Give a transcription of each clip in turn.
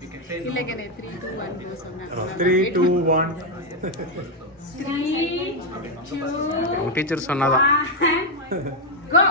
ಇಲ್ಲಗೇನೆ 3 2 1 Sonna 3 2 1 3 2 teacher Sonnad 1 ಗೋ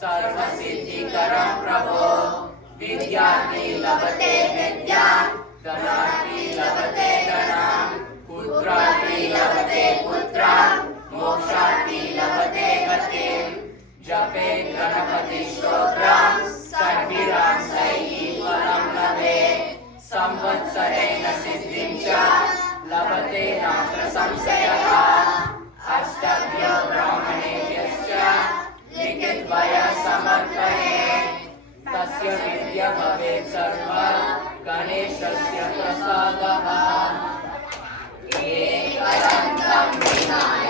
सर्वसिद्धिकरं प्रभो विद्यार्थी लभते विद्यां धनार्थी लभते धनं पुत्रार्थी लभते पुत्रान् मोक्षार्थी लभते गतिं जपे गणपति स्तोत्रं षड्भिरान् फलं लभेत् संवत्सरेण सिद्धिं च लभते नात्र संशयः अष्टभ्यो ब्राह्मणेभ्यश्च लिखित्वया समर्पयेत् तस्य विद्या भवेत् सर्वा गणेशस्य प्रसादः एकदन्तं विनायकम्